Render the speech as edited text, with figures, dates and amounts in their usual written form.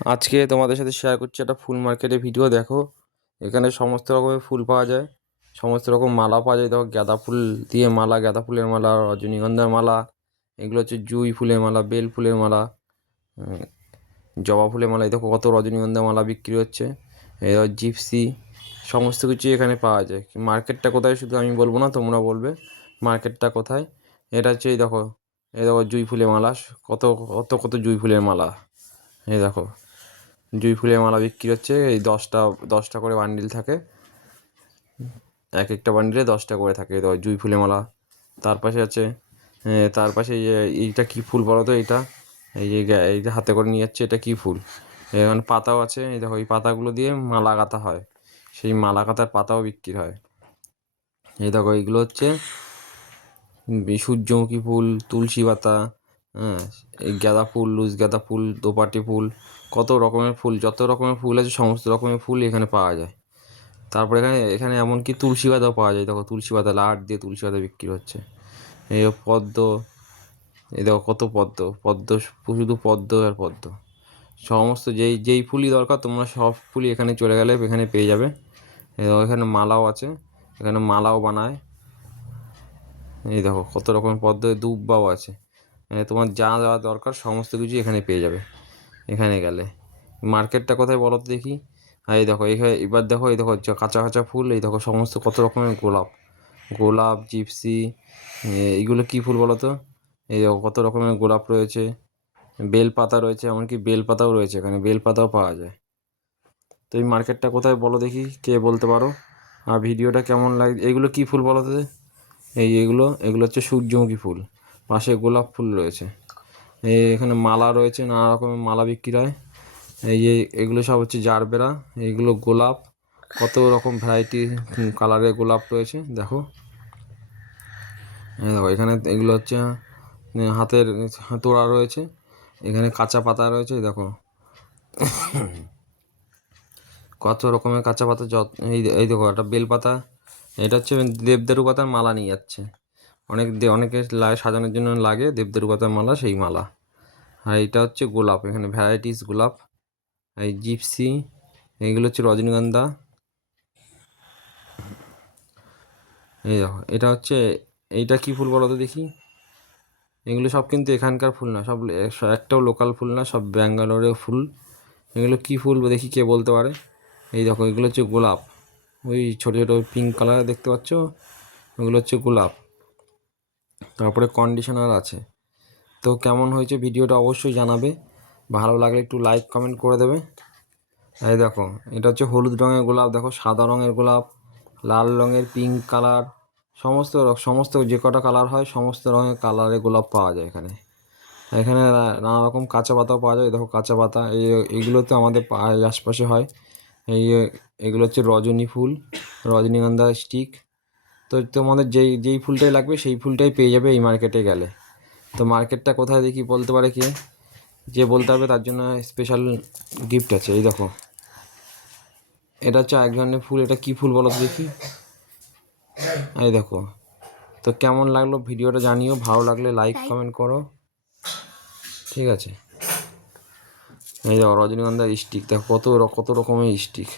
আজকে তোমাদের সাথে শেয়ার করছি একটা ফুল মার্কেটের ভিডিও। দেখো, এখানে সমস্ত রকমের ফুল পাওয়া যায়, সমস্ত রকম মালা পাওয়া যায়। দেখো, গাঁদা ফুল দিয়ে মালা, গাঁদা ফুলের মালা, রজনীগন্ধার মালা, এগুলো হচ্ছে জুঁই ফুলের মালা, বেল ফুলের মালা, জবা ফুলের মালা। এই দেখো কত রজনীগন্ধা মালা বিক্রি হচ্ছে। এবার জিপসি, সমস্ত কিছু এখানে পাওয়া যায়। মার্কেটটা কোথায় শুধু আমি বলবো না, তোমরা বলবে মার্কেটটা কোথায়। এটা হচ্ছে, এই দেখো জুঁই ফুলের মালা, কত কত কত জুঁই ফুলের মালা। এই দেখো জুঁই ফুলের মালা বিক্রি হচ্ছে। এই দশটা দশটা করে বান্ডিল থাকে, এক একটা বান্ডিলে 10টা করে থাকে। তো জুঁই ফুলের মালা। তার পাশে আছে, তার পাশে এইটা কী ফুল বলো তো? এইটা হাতে করে নিয়ে যাচ্ছে, এটা কী ফুল? এখানে পাতাও আছে। এই দেখো, এই পাতাগুলো দিয়ে মালা গাঁথা হয়, সেই মালা গাঁথার পাতাও বিক্রি হয়। এই দেখো, এইগুলো হচ্ছে সূর্যমুখী ফুল, তুলসী পাতা, হ্যাঁ, এই গাঁদা ফুল, লুজ গাঁদা ফুল, দোপাটি ফুল, কত রকমের ফুল, যত রকমের ফুল আছে সমস্ত রকমের ফুল এখানে পাওয়া যায়। তারপরে এখানে এখানে এমনকি তুলসী পাতাও পাওয়া যায়। দেখো তুলসী পাতা, লাট দিয়ে তুলসী পাতা বিক্রি হচ্ছে। এই পদ্ম, এই দেখো কত পদ্ম, শুধু পদ্ম আর পদ্ম। সমস্ত যেই যেই ফুলই দরকার তোমরা সব ফুলই এখানে চলে গেলে এখানে পেয়ে যাবে। এখানে মালাও আছে, এখানে মালাও বানায়। এই দেখো কত রকম পদ্ম, দুব্বাও আছে। তোমার যা যা দরকার সমস্ত কিছু এখানে পেয়ে যাবে এখানে গেলে। মার্কেটটা কোথায় বলো তো দেখি? আর এই দেখো এখানে, এবার দেখো, এই দেখো কাঁচা কাঁচা ফুল। এই দেখো সমস্ত কত রকমের গোলাপ, গোলাপ, জিপসি, এইগুলো কী ফুল বলো তো? এই দেখো কত রকমের গোলাপ রয়েছে, বেল পাতা রয়েছে, এমনকি বেল পাতাও রয়েছে, এখানে বেল পাতাও পাওয়া যায়। তো এই মার্কেটটা কোথায় বলো দেখি, কে বলতে পারো? আর ভিডিওটা কেমন লাগে? এইগুলো কী ফুল বলো তো? এগুলো এগুলো হচ্ছে সূর্যমুখী ফুল, পাশে গোলাপ ফুল রয়েছে। এখানে মালা রয়েছে, নানা রকমের মালা বিক্রি হয়। এগুলো সব হচ্ছে জারবেরা, এইগুলো গোলাপ, কত রকম ভ্যারাইটি কালারের গোলাপ রয়েছে। দেখো, দেখো এখানে এগুলো হচ্ছে হাতের তোড়া রয়েছে, এখানে কাঁচা পাতা রয়েছে। দেখো কত রকমের কাঁচা পাতা। এই দেখো একটা বেল পাতা, এটা হচ্ছে দেবদারু পাতার মালা নিয়ে যাচ্ছে। অনেকে সাজানোর জন্য লাগে দেবদারু পাতার মালা, সেই মালা। আর এটা হচ্ছে গোলাপ, এখানে ভ্যারাইটিস গোলাপ। এই জিপসি, এইগুলো হচ্ছে রজনীগন্ধা। এই দেখো এটা হচ্ছে, এইটা কী ফুল বলো তো দেখি? এগুলো সব কিন্তু এখানকার ফুল না, সব একটাও লোকাল ফুল না, সব ব্যাঙ্গালোরের ফুল। এগুলো কী ফুল দেখি, কে বলতে পারে? এই দেখো এগুলো হচ্ছে গোলাপ, ওই ছোটো ছোটো পিঙ্ক কালারের দেখতে পাচ্ছ, ওগুলো হচ্ছে গোলাপ। তারপরে কন্ডিশনার আছে। তো কেমন হয়েছে ভিডিওটা অবশ্যই জানাবে, ভালো লাগলে একটু লাইক কমেন্ট করে দেবে। এই দেখো এটা হচ্ছে হলুদ রঙের গোলাপ, দেখো সাদা রঙের গোলাপ, লাল রঙের, পিঙ্ক কালার, সমস্ত যে কটা কালার হয় সমস্ত রঙের কালারের গোলাপ পাওয়া যায় এখানে। এখানে নানা রকম কাঁচা পাতাও পাওয়া যায়। দেখো কাঁচা পাতা, এইগুলো তো আমাদের আশপাশে হয়। এই এগুলো হচ্ছে রজনী ফুল, রজনীগন্ধা স্টিক। তো তোমাদের যেই যেই ফুলটাই লাগবে সেই ফুলটাই পেয়ে যাবে এই মার্কেটে গেলে। তো মার্কেটটা কোথায় দেখি বলতে পারে কে? যে বলতে পারবে তার জন্য স্পেশাল গিফট আছে। এই দেখো এটা হচ্ছে এক ধরনের ফুল, এটা কী ফুল বলো তো দেখি? এই দেখো। তো কেমন লাগলো ভিডিওটা জানিও, ভালো লাগলে লাইক কমেন্ট করো, ঠিক আছে? এই দেখো রজনীগন্ধার স্টিক, দেখো কত কত রকমের স্টিক।